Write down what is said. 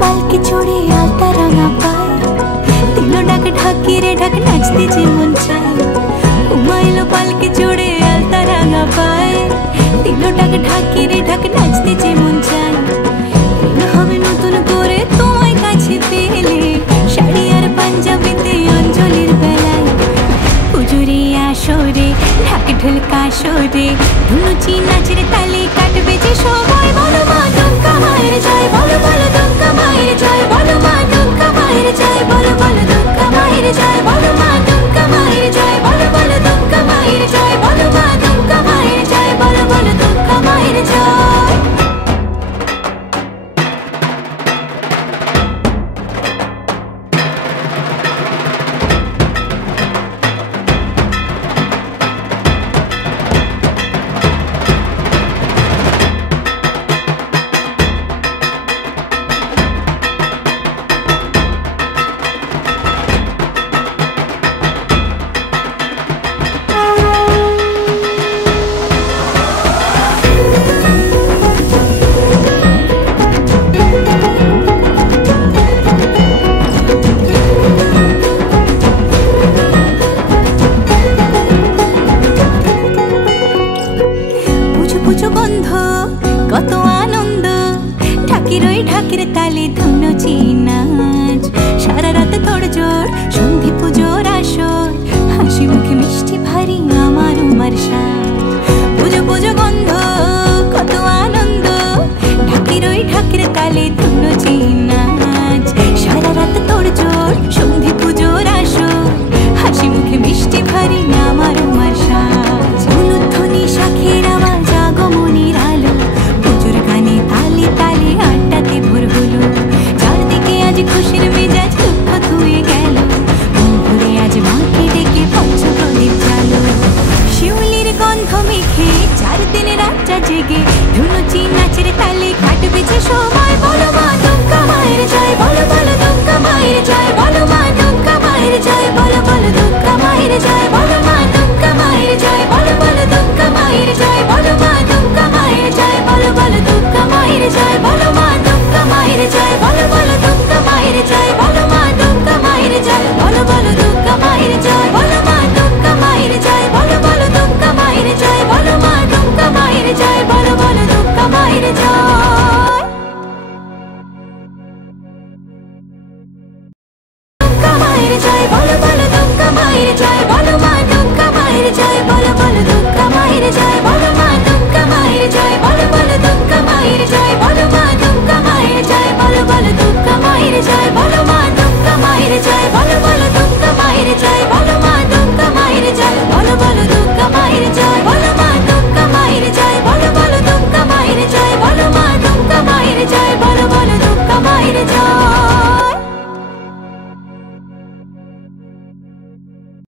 পালকি চড়ে আলতা রাঙা পায়, তিলো ডাক ঢাকি রে ঢাক নাচতে যে মন চায়। ঘুমাইলো পালকি চড়ে আলতা রাঙা পায়, তিলো ডাক ঢাকি রে ঢাক নাচতে যে মন চায়। হবে নতুন করে তোমায় কাছে পেলে, শাড়ি আর পাঞ্জাবিতে অঞ্জলির বেলায়। পুজোরে আসরে ঢাক ঢোল কাসরে, ধুনুচি নাচের তালে কাটবে যে সময়। বলো মা দুর্গা মায়ের জয়, বলো বলো দুর্গা মায়ের জয়, বলো মা দুর্গা মায়ের জয়, বলো বলো দুর্গা মায়ের জয়, বলো মা দুর্গা মায়ের জয়, বলো বলো দুর্গা মায়ের জয়, বলো মা দুর্গা মায়ের জয়, বলো বলো দুর্গা মায়ের জয়। পুজো বন্ধ কত আনন্দ, ঢাকির ওই ঢাকির তালে ধুনুচি নাচ। সারা রাত তোড়জোড় সন্ধি পুজোর আসর, হাসি মুখে মিষ্টি ভারী আমার উমার সাজ। পুজো পুজো গন্ধ কত আনন্দ, ঢাকির ওই ঢাকির তালে ধুনুচি নাচ। সারা রাত তোড়জোড় সন্ধি পুজোর আসর, হাসি মুখে মিষ্টি ভারী আমার